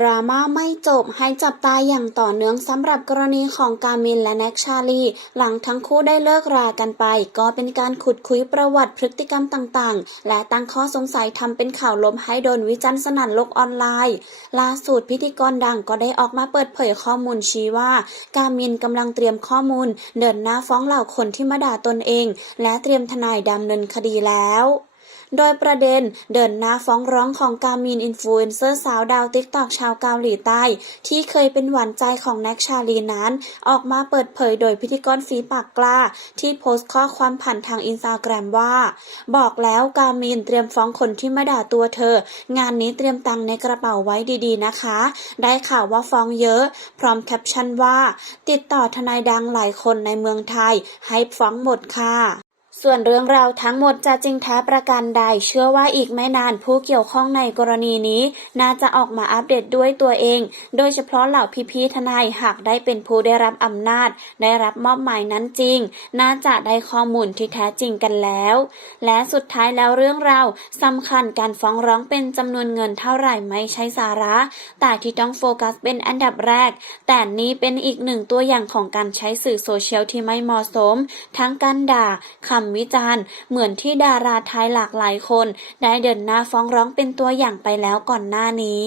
ดราม่าไม่จบให้จับตาอย่างต่อเนื่องสำหรับกรณีของกามินและแน็กชาลี หลังทั้งคู่ได้เลิกรากันไป ก็เป็นการขุดคุยประวัติพฤติกรรมต่างๆ และตั้งข้อสงสัยทำเป็นข่าวล้มให้โดนวิจารณ์สนั่นโลกออนไลน์ล่าสุดพิธีกรดังก็ได้ออกมาเปิดเผยข้อมูลชี้ว่า กามินกำลังเตรียมข้อมูล เดินหน้าฟ้องเหล่าคนที่มาด่าตนเอง และเตรียมทนายดำเนินคดีแล้ว โดยประเด็นเดินหน้าฟ้องร้องของกามินอินฟลูเอนเซอร์สาวดาวติ๊กตอกชาวเกาหลีใต้ ที่เคยเป็นหวานใจของแน็กชาลีนั้น ออกมาเปิดเผยโดยพิธีกรฝีปากกล้า ที่โพสต์ข้อความผ่านทางอินสตาแกรมว่า บอกแล้วกามินเตรียมฟ้องคนที่มาด่าตัวเธอ งานนี้เตรียมตังในกระเป๋าไว้ดีๆนะคะ ได้ข่าวว่าฟ้องเยอะ พร้อมแคปชั่นว่า ติดต่อทนายดังหลายคนในเมืองไทย ให้ฟ้องหมดค่ะ ส่วนเรื่องราวทั้งหมดจะจริงแท้ประการใด เชื่อว่าอีกไม่นานผู้เกี่ยวข้องในกรณีนี้ น่าจะออกมาอัปเดตด้วยตัวเอง โดยเฉพาะเหล่าพี่ๆทนายหากได้เป็นผู้ได้รับอำนาจ ได้รับมอบหมายนั้นจริง น่าจะได้ข้อมูลที่แท้จริงกันแล้ว และสุดท้ายแล้วเรื่องราวสำคัญการฟ้องร้องเป็นจำนวนเงินเท่าไหร่ไม่ใช่สาระ แต่ที่ต้องโฟกัสเป็นอันดับแรก แต่นี้เป็นอีกหนึ่งตัวอย่างของการใช้สื่อโซเชียลที่ไม่เหมาะสม ทั้งการด่าคำวิจารณ์ เหมือนที่ดาราไทยหลากหลายคน ได้เดินหน้าฟ้องร้องเป็นตัวอย่างไปแล้วก่อนหน้านี้